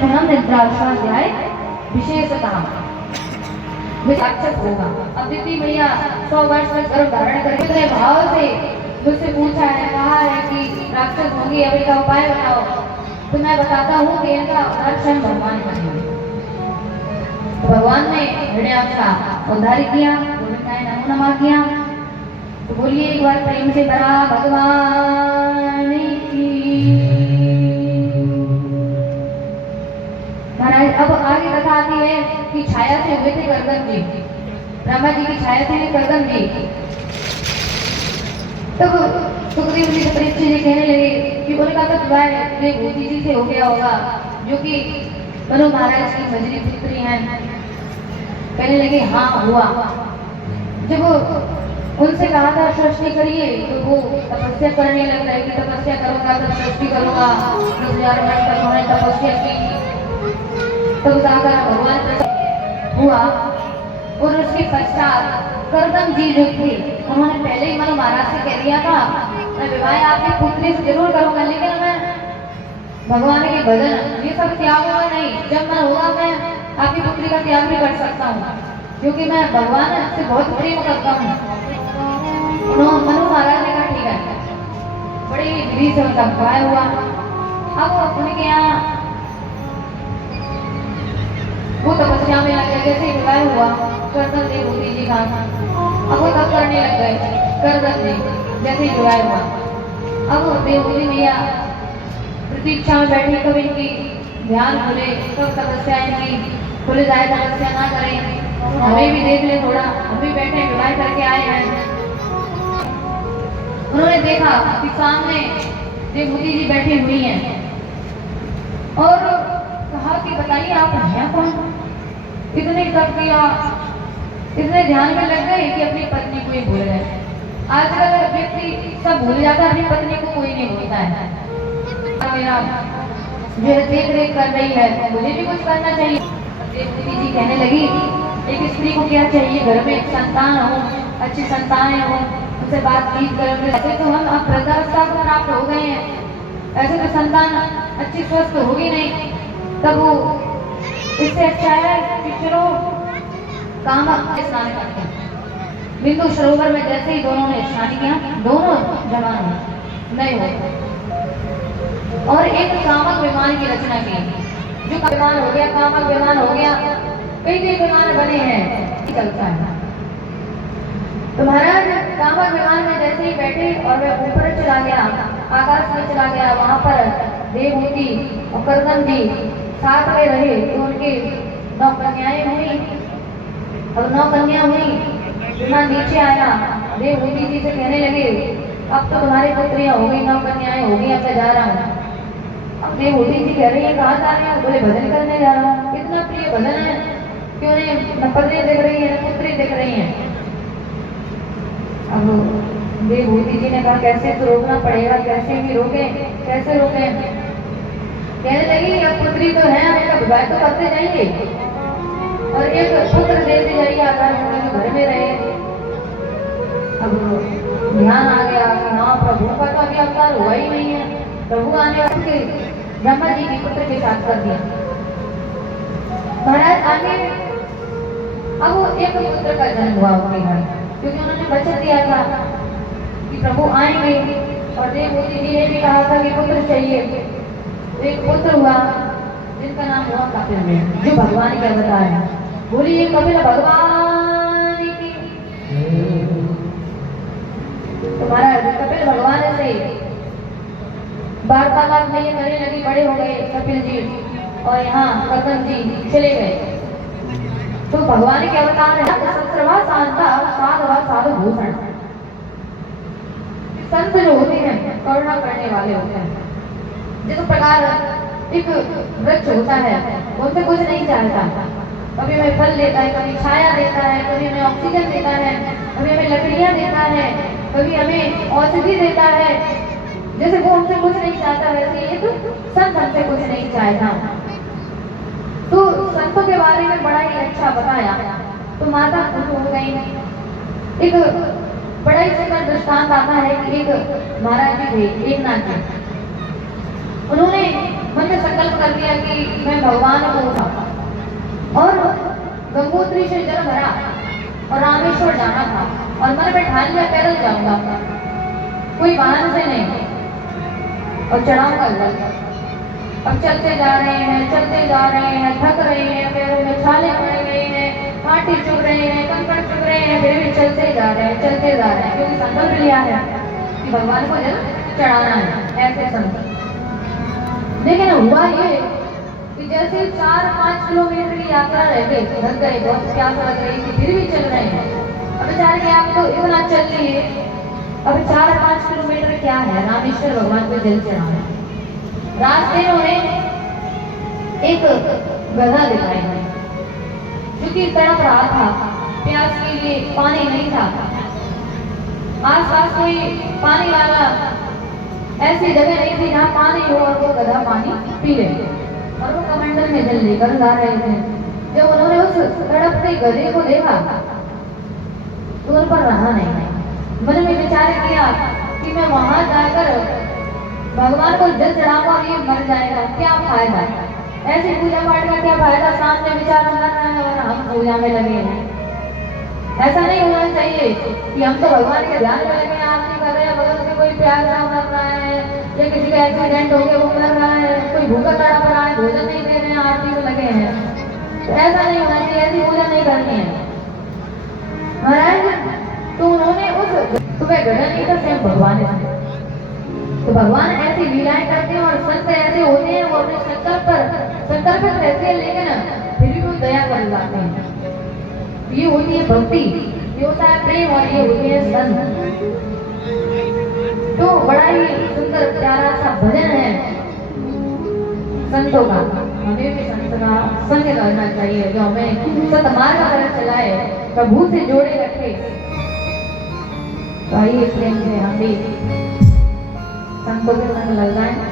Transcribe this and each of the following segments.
पुनः निद्राध्याय विशेषतः राक्षस होगा। अब दीदी भैया 100 वर्ष तक गर्भ धारण करके इतने भाव से मुझसे पूछा है, कहा है कि राक्षस होंगी, अभी का उपाय बताओ। तो मैं बताता हूँ कि इनका उद्धार भगवान करेंगे। भगवान ने हिरण्याक्ष का उद्धार किया, नमो नमः किया। तो बोलिए एक बार प्रेम से बड़ा भगवान की। महाराज अब आगे कथा आती है कि छाया से हुए थे गर्दन जी, ब्रह्मा जी की छाया से गर्दन जी। तब सुखदेव जी से परीक्षित जी कहने लगे कि उनका तो विवाह भूति जी से हो गया होगा, जो कि मनु महाराज की मजरी पुत्री हैं। कहने लगे हाँ हुआ। जब उनसे कहा था सृष्टि करिए, तो वो तपस्या करने लग गए कि तपस्या करूंगा तो सृष्टि करूंगा। 10,000 वर्ष तक उन्होंने तपस्या की, तब जाकर भगवान हुआ। और उसके पश्चात करदम जी जो थे, उन्होंने पहले ही मनु महाराज से कह दिया था मैं विवाह आपकी पुत्री से जरूर करूंगा, लेकिन मैं भगवान के भजन ये सब त्यागूंगा नहीं। जब मैं होगा मैं आपकी पुत्री का त्याग भी कर सकता हूँ, क्योंकि मैं भगवान से बहुत प्रेम करता हूँ। मनु महाराज ने कहा ठीक है, बड़ी विधि से उनका विवाह हुआ। अब उनके यहाँ वो तपस्या में लग गए। जैसे विवाह हुआ करदम जी भूति जी का, अब वो तब करने लग गए करदम जी। जैसे विवाह हुआ, अब देवभूति मैया प्रतीक्षा में बैठी, कब इनकी ध्यान खुले, कब तपस्या इनकी खुल जाए, तपस्या ना करें, हमें भी देख ले थोड़ा, हम भी बैठे विवाह करके आए हैं। उन्होंने देखा कि सामने देवभूति जी बैठी हुई हैं और कहा कि बताइए आप हैं कौन? इतने तप किया, इतने ध्यान में लग गए कि अपनी पत्नी को ही भूल गए। आजकल व्यक्ति सब भूल जाता है, अपनी पत्नी को कोई नहीं भूलता है। मेरा जो देख रेख कर रही है, मुझे भी कुछ करना चाहिए। देवभूति जी कहने लगी एक स्त्री को क्या चाहिए, घर में एक संतान हो, अच्छी संतानें हो, उनसे बातचीत करेंगे। ऐसे तो हम अब वृद्धावस्था को प्राप्त हो गए हैं, ऐसे तो संतान अच्छी स्वस्थ होगी नहीं। तब वो इससे अच्छा है कि चलो कामक स्नान करते हैं। बिंदु सरोवर में जैसे ही दोनों ने स्नान किया, दोनों जवान नहीं हो और एक कामक विमान की रचना की। जो विमान हो गया, कामक विमान हो गया, कई विमान बने हैं, चलता है। तो महाराज कामक विमान में जैसे ही बैठे और वह ऊपर चला गया, आकाश में चला गया, वहां पर देवभूति और करदम जी साथ में रहे। तो उनकी 9 कन्याएं हुई। अब 9 कन्या हुई, विमान नीचे आया, देवभूति जी से कहने लगे अब तो तुम्हारी पुत्रियां हो गई, 9 कन्याएं हो गई, अब मैं जा रहा हूँ। अब देवभूति जी कह रही है कहाँ जा रहे हैं? बोले भजन करने जा रहा हूँ। इतना प्रिय भजन है कि उन्हें न पत्नी दिख रही है न पुत्री दिख रही है। अब देवभूति जी ने कहा कैसे तो रोकना पड़ेगा, कैसे भी रोके, कैसे रोके? कहने लगी अब पुत्री तो है, अब इनका विवाह तो करते जाएंगे और एक पुत्र देते जाइए, आधार जो घर में रहे। अब ध्यान आ गया कि हाँ प्रभु का तो अभी अवतार हुआ ही नहीं है, प्रभु आने वाले ब्रह्मा जी के पुत्र के साथ कर दिया। महाराज आगे अब वो एक पुत्र का जन्म हुआ उनके घर, क्योंकि उन्होंने वचन दिया था कि प्रभु आएंगे और देवभूति जी ने भी कहा था कि पुत्र चाहिए। तो एक पुत्र हुआ जिनका नाम हुआ कपिल, जो भगवान के अवतार है। बोलिए कपिल भगवान की। तो महाराज कपिल भगवान से वार्तालाप नहीं करने लगी, बड़े हो गए कपिल जी और यहाँ करदम जी चले गए। तो भगवान के अवतार है साधु भूषण। संत जो होते हैं करुणा करने वाले होते हैं। जिस प्रकार एक वृक्ष होता है उनसे कुछ नहीं चाहता, कभी हमें फल देता है, कभी छाया देता है, कभी हमें ऑक्सीजन देता है, कभी हमें लकड़ियां देता है, कभी हमें औषधि देता है। जैसे वो हमसे कुछ नहीं चाहता, वैसे ये तो संत हमसे कुछ नहीं चाहता। तो संतों के बारे में बड़ा ही अच्छा बताया। तो माता खुश हो गई। एक बड़ा ही सुंदर दृष्टांत आता है कि एक महाराज जी थे, एक नाथ जी, उन्होंने मन में संकल्प कर दिया कि मैं भगवान को उठाऊंगा। और गंगोत्री से जल भरा और रामेश्वर जाना था और मन में ठान लिया पैदल जाऊंगा, कोई वाहन से नहीं, और चढ़ाऊंगा जल। अब चलते जा रहे हैं, थक रहे हैं, पैरों में छाले पड़ गए हैं, कांटे चुभ रहे हैं, कंकड़ चुभ रहे हैं, फिर भी चलते जा रहे हैं, क्योंकि संकल्प लिया है कि भगवान को जल चढ़ाना है, ऐसे संकल्प। लेकिन हुआ ये कि जैसे 4-5 किलोमीटर की यात्रा रह गई, थक गए, बहुत प्यास लग रही थी, फिर भी चल रहे हैं। अब बेचारे के आप तो इतना चल लिए, अब 4-5 किलोमीटर क्या है, रामेश्वर भगवान को जल चढ़ाना। रास्ते में उन्हें एक गधा दिखाई दी, क्योंकि तड़प रहा था, प्यास के लिए पानी नहीं था, आसपास कोई पानी वाला ऐसी जगह नहीं थी जहाँ पानी हो और वो गधा पानी पी ले, और वो कमंडल में जल लेकर जा रहे थे। जब उन्होंने उस तड़पते गधे को देखा तो उन पर रहा नहीं, मन में विचार किया कि मैं वहां जाकर भगवान को जल चढ़ाऊंगा और ये मर जाएगा, क्या फायदा, ऐसी पूजा पाठ का क्या फायदा, सामने विचार कर रहा है और हम पूजा में लगे हैं। ऐसा नहीं होना चाहिए कि हम तो भगवान के ध्यान में लगे, आरती कर रहे हैं, बगल से कोई प्यासा मर रहा है या किसी का एक्सीडेंट हो गया वो मर रहा है, कोई भूखा तड़प रहा है, भोजन नहीं दे रहे हैं, आरती में लगे हैं। तो ऐसा नहीं होना चाहिए, ऐसी पूजा नहीं करनी है महाराज। तो उन्होंने उस तुम्हें गढ़ा नहीं था, स्वयं भगवान है। तो भगवान ऐसी लीलाएं करते हैं और संत ऐसे होते हैं, वो अपने संकल्प रहते हैं, लेकिन फिर भी वो दया कर जाते हैं। ये होती है भक्ति, ये होता है प्रेम, और ये होती है संत। तो बड़ा ही सुंदर प्यारा सा भजन है संतों का, हमें भी संत का संग करना चाहिए, जो हमें सतमार्ग पर चलाए, प्रभु से जोड़े रखे। तो आइए प्रेम से हम भी संतों के संग लग जाए।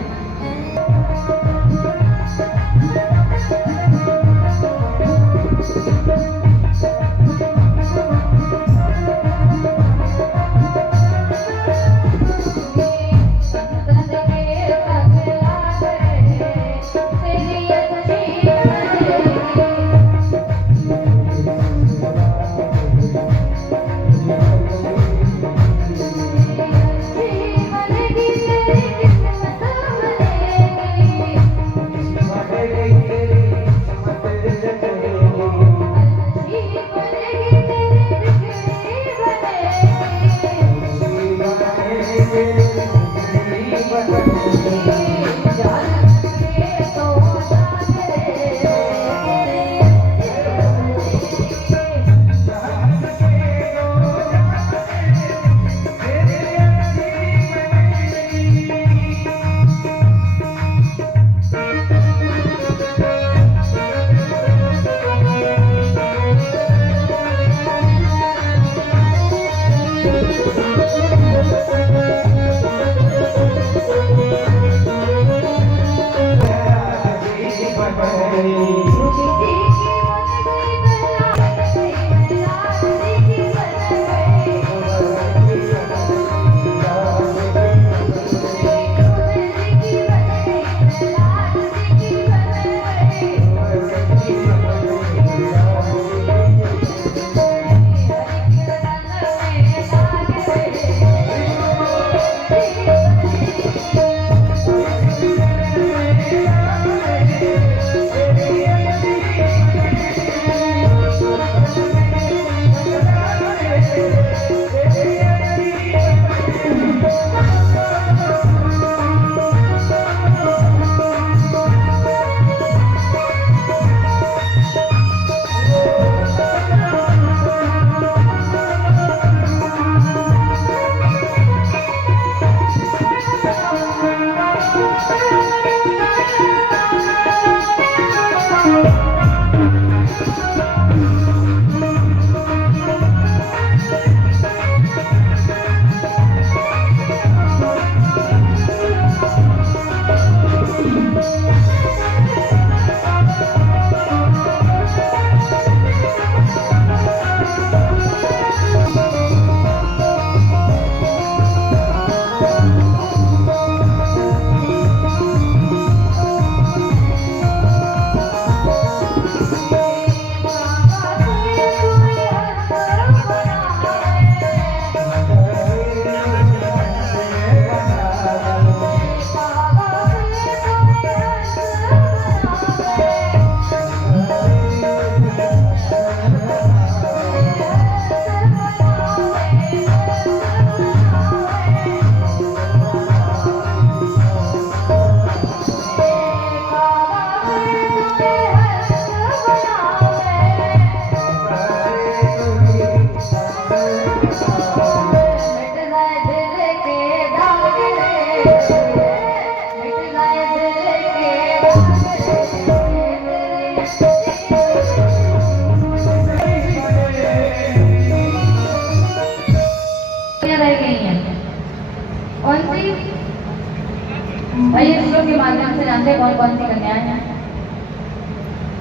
जानते कौन कौन सी कन्याएं हैं?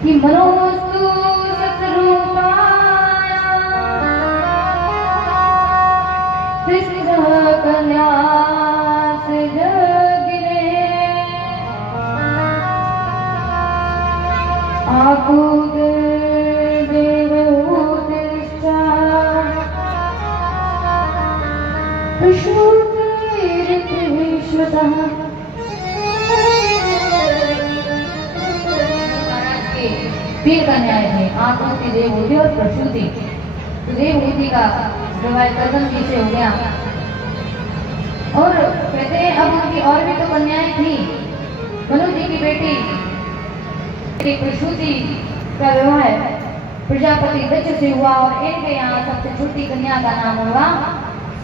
कि मनोस्तु सतरूपाया कृष्ण कन्या से जगिरे आकुद देवोतिष्ठा प्रसूतिर्विश्वतः। तीन कन्याएं थी, आकृति, देवहूति और प्रसूति। तो देवहूति का विवाह कदम जी से हो गया और कहते हैं अब उनकी और भी तो कन्याएं थी। मनु जी की बेटी प्रसूति का विवाह प्रजापति दक्ष से हुआ और इनके यहाँ सबसे छोटी कन्या का नाम हुआ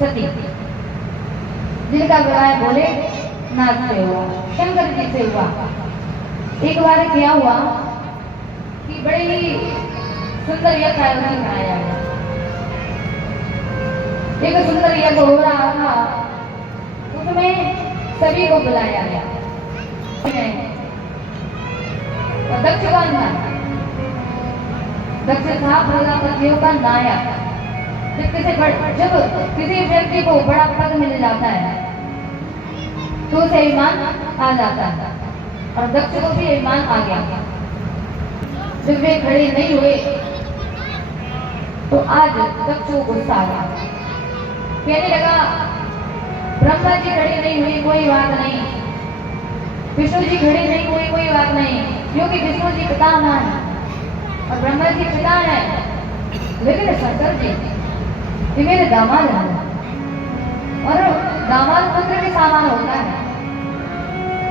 सती, जिनका विवाह भोले नाथ से हुआ, शंकर जी से हुआ। एक बार क्या हुआ कि बड़े ही सुंदर यज्ञ आयोजन कराया गया। एक सुंदर यज्ञ हो रहा था, उसमें सभी को बुलाया गया। तो दक्ष कौन था? दक्ष था प्रजापतियों का नायक। जब किसी व्यक्ति को बड़ा पद मिल जाता है तो उसे ईमान आ जाता है और दक्ष को भी ईमान आ गया। जब वे खड़े नहीं हुए तो आज दक्ष को गुस्सा आ गया। कहने लगा ब्रह्मा जी खड़े नहीं हुए कोई बात नहीं, विष्णु जी खड़े नहीं हुए कोई बात नहीं, क्योंकि विष्णु जी पिता है और ब्रह्मा जी पिता है, लेकिन शंकर जी ये मेरे दामाद हैं और दामाद पुत्र के समान होता है।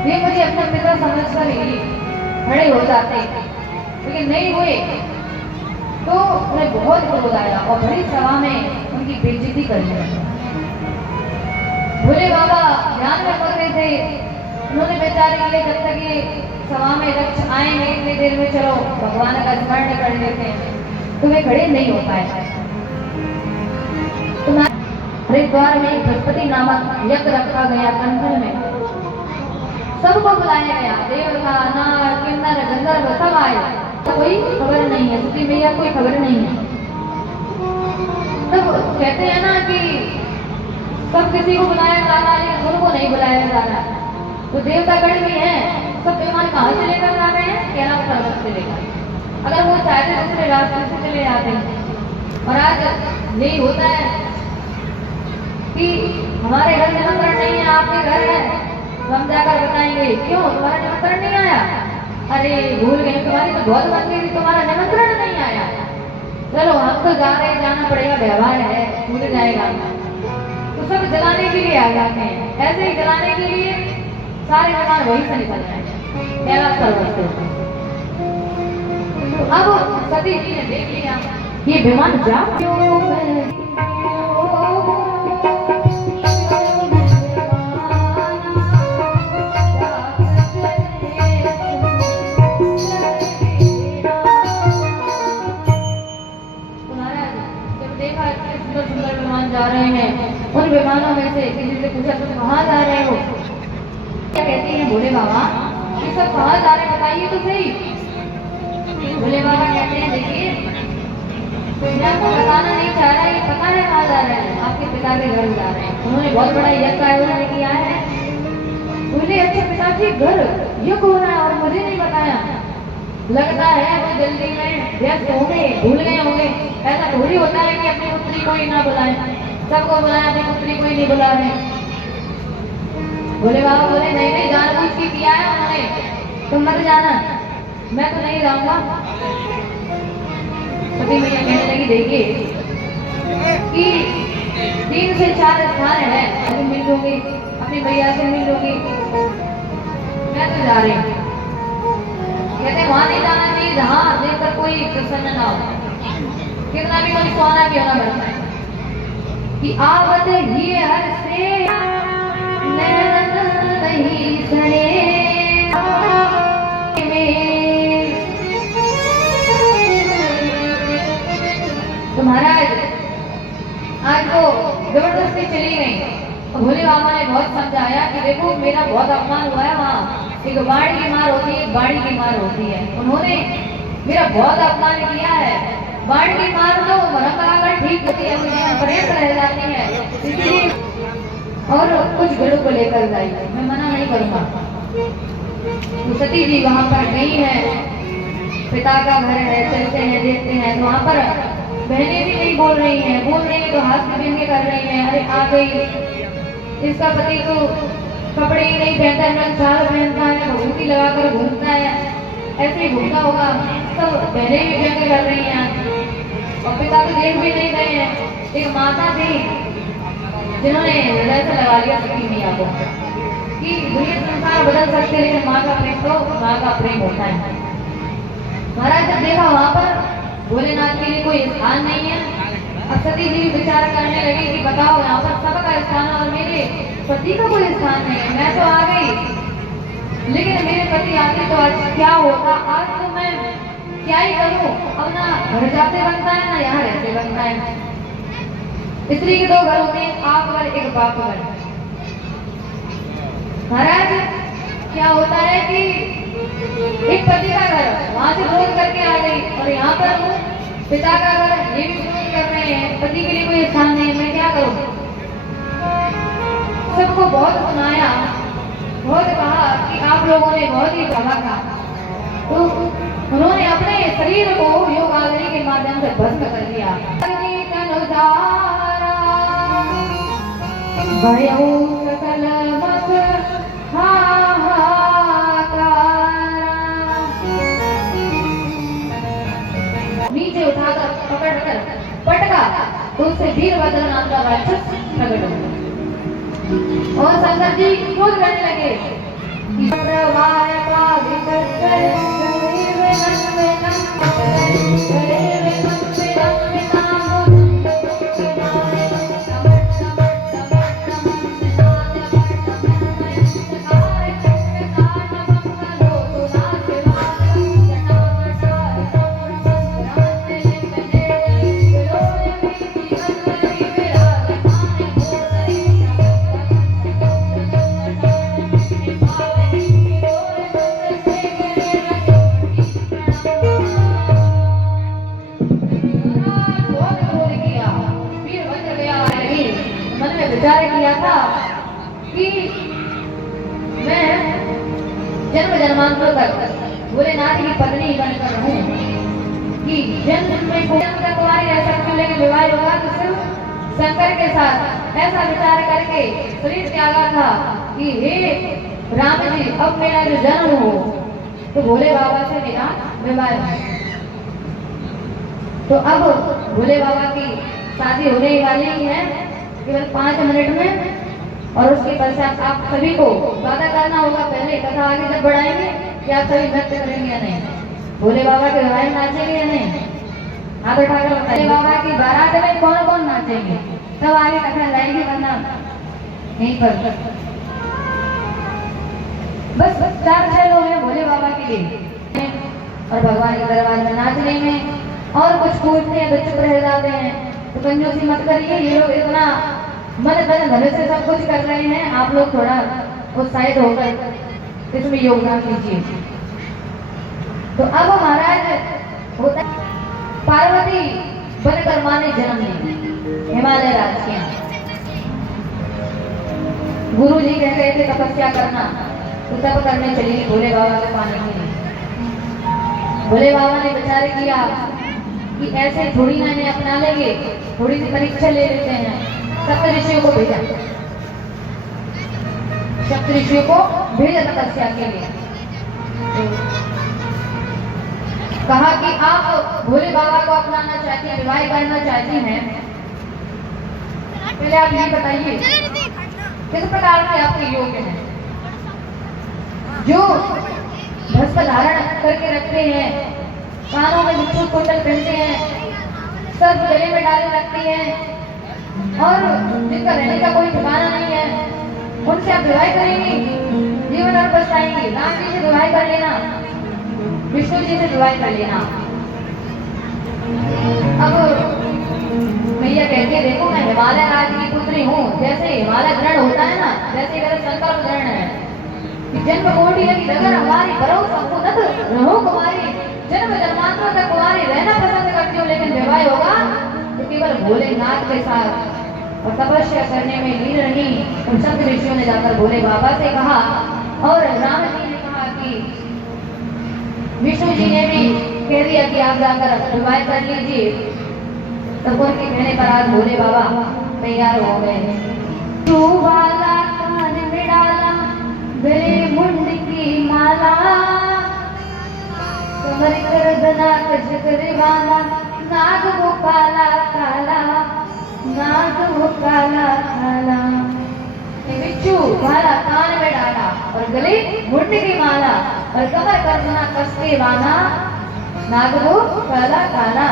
ये मुझे अपना पिता समझकर ही खड़े हो जाते, लेकिन नहीं हुए तो उन्हें बहुत क्रोध आया और बड़ी सभा में उनकी बेइज्जती करने लगे। भोले बाबा ध्यान में पड़ रहे थे, उन्होंने बेचारे के लिए जब तक ये सभा में दक्ष आएंगे इतनी देर में चलो भगवान का स्मरण कर लेते हैं, तो वे खड़े नहीं हो पाए। हरिद्वार में बृहस्पति नामक यज्ञ रखा गया, कंठल में सबको बुलाया गया, देवता नाग किन्नर गंधर्व सब आए। तो कोई खबर नहीं है, सती मैया कोई खबर नहीं है। तब कहते हैं ना कि सब किसी को बुलाया जा रहा है, उनको नहीं बुलाया जा रहा। तो देवतागण भी हैं, सब विमान कहाँ से लेकर जा रहे हैं? कैलाश पर्वत से लेकर। अगर वो चाहते दूसरे रास्ते से चले जाते हैं। और आज यही होता है कि हमारे घर निमंत्रण नहीं है, आपके घर है, तो हम जाकर बताएंगे क्यों तुम्हारा निमंत्रण नहीं आया? अरे भूल गए, तुम्हारी तो बहुत बनती थी, तुम्हारा निमंत्रण नहीं आया। चलो हम तो जा रहे, जाना पड़ेगा, व्यवहार है, भूल जाएगा। तो सब जलाने के लिए आ जाते हैं। ऐसे ही जलाने के लिए सारे विमान वहीं से निकल जाएंगे, कैलाश पर्वत से। तो अब सती जी ने देख लिया ये विमान जा जा रहे हैं। उन विमानों में से किसी से पूछा तुम कहाँ जा रहे हो? क्या कहते हैं भोले बाबा, ये सब कहाँ जा रहे हैं बताइए तो सही। भोले बाबा कहते हैं देखिए मैं आपको बताना नहीं चाह रहा, ये पता है कहाँ जा रहे हैं, आपके पिता के घर जा रहे हैं। उन्होंने बहुत बड़ा यज्ञ का आयोजन किया है। बोले अच्छा पिताजी घर यज्ञ हो रहा है और मुझे नहीं बताया। लगता है वो जल्दी में व्यस्त होंगे, भूल गए होंगे। ऐसा थोड़ी होता है कि अपनी पुत्री को ही ना बुलाए, सबको बुलाया, अपनी पुत्री को ही नहीं बुला रहे। भोले बाबा बोले नहीं नहीं जानबूझ के किया है उन्होंने, तुम मत जाना, मैं तो नहीं जाऊंगा। सती मैया कहने लगी देखिए कि 3 से 4 स्थान है, अभी मिल लोगी, अपनी भैया से मिल लोगी, मैं तो जा रही हूँ। कहते वहां नहीं जाना चाहिए जहां देखकर कोई प्रसन्न ना हो, कितना भी कोई सोना क्यों ना बनता है। कि आवत ही हर से नैन नहीं सने तो महाराज आज वो जबरदस्ती चली गई। भोले बाबा ने बहुत समझाया कि देखो मेरा बहुत अपमान हुआ है वहाँ, एक बाड़ी की मार होती है, एक बाड़ी की मार होती है। उन्होंने मेरा बहुत अपमान किया है। बाढ़ की मार तो बराबर ठीक होती है, मुझे पर्याप्त रह जाती है, इसलिए और कुछ घरों को लेकर जाइए, मैं मना नहीं करूँगा। तो सती जी वहाँ पर गई है, पिता का घर है, चलते हैं देखते हैं, तो वहाँ पर बहनें भी नहीं बोल रही हैं तो हाथ से व्यंग्य कर रही हैं, अरे आ गई, इसका पति तो कपड़े ही नहीं पहनता, न चाल पहनता है, भभूति लगाकर घूमता है, ऐसे ही घूमता होगा। तो बहनें भी व्यंग्य कर रही हैं और पिता तो देख भी नहीं रहे हैं। एक माता थी जिन्होंने हृदय से लगा लिया सती मैया को कि दुनिया संसार बदल सकते, लेकिन माँ का प्रेम तो माँ का प्रेम होता है। महाराज जब देखा वहाँ पर भोलेनाथ के लिए कोई स्थान नहीं है, अब सती जी विचार करने लगी कि बताओ यहाँ पर सबका स्थान है और मेरे पति का कोई स्थान नहीं है। मैं तो आ गई, लेकिन मेरे पति आते तो आज क्या होता, आज तो मैं क्या ही करूं, अब ना घर जाते बनता है ना यहाँ रहते बनता है। स्त्री के दो घर होते हैं, आप घर एक बाप घर। महाराज क्या होता है कि एक पति का घर वहां से विरोध करके आ गई और यहाँ पर पिता का घर ये भी विरोध कर रहे हैं, पति के लिए कोई स्थान नहीं, मैं क्या करूं। सबको बहुत सुनाया, बहुत कहा कि आप लोगों ने बहुत ही कहा था, तो उन्होंने अपने शरीर को योगाग्नि के माध्यम से भस्म कर दिया। नीचे उठाकर पकड़कर पटका तो उससे वीरभद्र नाम का राक्षस प्रकट हुआ और शंकर जी क्रोध करने लगे कि विचार किया था कि मैं जन्म जन्मांतर तक भोलेनाथ की पत्नी बनकर रहूं, कि जन्म में कुमारी रह सकती हूँ, लेकिन विवाह होगा तो सिर्फ शंकर के साथ। ऐसा विचार करके शरीर त्यागा था कि हे राम जी, अब मेरा जो जन्म हो तो भोले बाबा से मेरा विवाह हो। तो अब भोले बाबा की शादी होने वाली है केवल 5 मिनट में, और उसके पश्चात आप सभी को वादा करना होगा, पहले कथा आगे जब बढ़ाएंगे कि आप सभी नृत्य करेंगे या नहीं, भोले बाबा के विवाह में नाचेंगे या नहीं, हाथ उठाकर भोले बाबा की बारात में कौन कौन नाचेंगे, तब आगे कथा जाएगी, वरना यहीं पर बस 4-6 लोग हैं भोले बाबा के लिए और भगवान के दरबार में नाचने में, और कुछ पूछते हैं तो चुप रह जाते हैं। तो कंजूसी मत करिए, ये लोग इतना मन धन धन से सब कुछ कर रहे हैं, आप लोग थोड़ा उत्साहित होकर इसमें योगदान कीजिए। तो अब महाराज होता पार्वती बनकर माँ ने जन्म लिया हिमालय राज के यहाँ। गुरु जी कह रहे थे तपस्या करना, तो तप करने चली भोले बाबा के पाने के लिए। भोले बाबा ने विचार किया कि ऐसे थोड़ी ना इन्हें अपना लेंगे, थोड़ी सी परीक्षा ले लेते हैं। सप्त ऋषियों को भेजा, सप्त ऋषियों को भेजा तपस्या के लिए। तो कहा कि आप भोले बाबा को अपनाना चाहती हैं, विवाह करना चाहती हैं, पहले आप ये बताइए किस प्रकार से आपके योग्य हैं। जो भस्म धारण करके रखते हैं, कानों में भिक्षु कुंडल पहनते हैं, सर्प गले में डाले रखती हैं, और जिनका रहने का कोई ठिकाना नहीं है, उनसे आप विवाह करेंगी, जीवन और बचाएंगे। राम जी से विवाह कर लेना, विष्णु जी से विवाह कर लेना। अब मैया कहती है, देखो मैं हिमालय राज की पुत्री हूँ, जैसे हिमालय दृढ़ होता है ना, जैसे मेरा संकल्प दृढ़ है, कि जन्म कोटि लगी डगर हमारी करो सबको नत रहो कुमारी। जन्म जन्मांतरों तक कुमारी रहना पसंद करती हूँ, लेकिन विवाह होगा तो केवल भोलेनाथ के साथ। और तपस्या करने में लीन रही। उन सब ऋषियों ने जाकर भोले बाबा से कहा और राम जी ने कहा कि विष्णु जी ने भी कह दिया कि आप जाकर विवाह कर लीजिए। तब उनके कहने पर आज भोले बाबा तैयार हो गए। तू वाला कान में डाला गले मुंड की माला, कमर गर्दना कजरे वाला नाग वो काला काला, नाग वो काला काला। बिच्छू वाला कान में डाला और गले मुंड की माला और कमर गर्दना कसके वाला, नाग वो काला काला।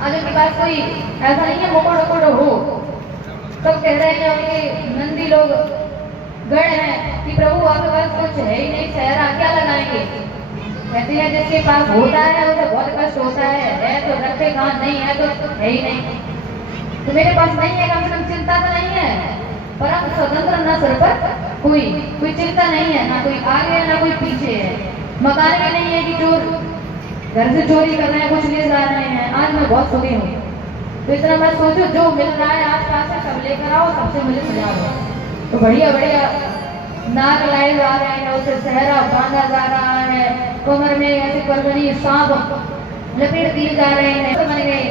आज उनके पास कोई ऐसा नहीं है मोकोड़ ओकोड़ हो। सब कह रहे हैं उनके नंदी लोग गढ़ हैं कि प्रभु आपके पास कुछ है ही नहीं, सहरा क्या लगाएंगे। कहते हैं जिसके पास होता है उसे बहुत कष्ट होता है तो रखे कहाँ, नहीं है तो है ही नहीं। तो मेरे पास नहीं है, कम से कम चिंता तो नहीं है, परम स्वतंत्र न सर पर कोई चिंता नहीं है, ना कोई आगे है ना कोई पीछे है। मकान भी नहीं है कि चोर घर से चोरी कर रहे हैं, कुछ ले जा रहे हैं। आज मैं बहुत सुखी हूँ। तो इतना मैं सोचू जो मिल रहा है आस पास से सब लेकर आओ, सबसे मुझे सजा दो। तो बढ़िया बढ़िया नाग लाए जा रहे हैं, उसे सहरा बांधा जा रहा है, कमर में ऐसे करगनी सांप लपेट दिए जा रहे हैं, तो बन गए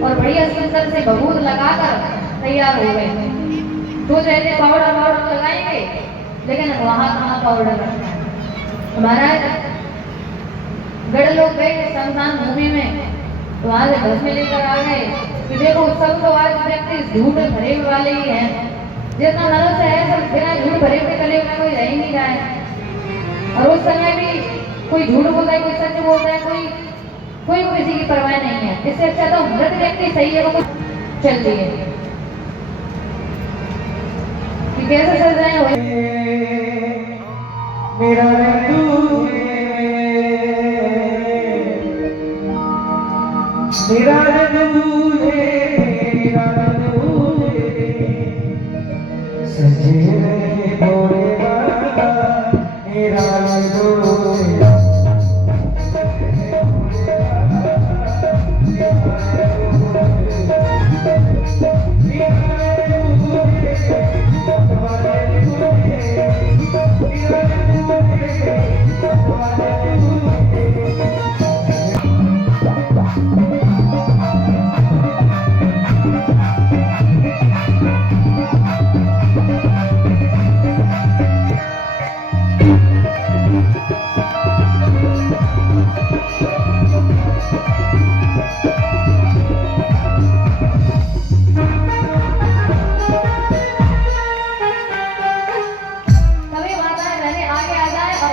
और बढ़िया सुंदर से भभूत लगाकर तैयार हो गए। तो जैसे पाउडर वाउडर लगाएंगे, लेकिन वहां कहाँ पाउडर रखना है। हमारा गढ़ लोग गए शमशान भूमि में, तो वहां से बस में लेकर आ गए कि देखो सब तो आज व्यक्ति झूठ भरे वाले ही हैं, जितना नरक से है सब बिना झूठ भरे हुए कले में कोई रह ही नहीं रहा है। और उस समय भी कोई झूठ बोलता है, कोई सच बोलता है, कोई किसी की परवाह नहीं है। इससे अच्छा तो मृत व्यक्ति सही है, वो चलती है कि कैसे चल रहे हो। मेरा सजे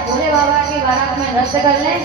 बोले बाबा मेरा नृत्य कर लें।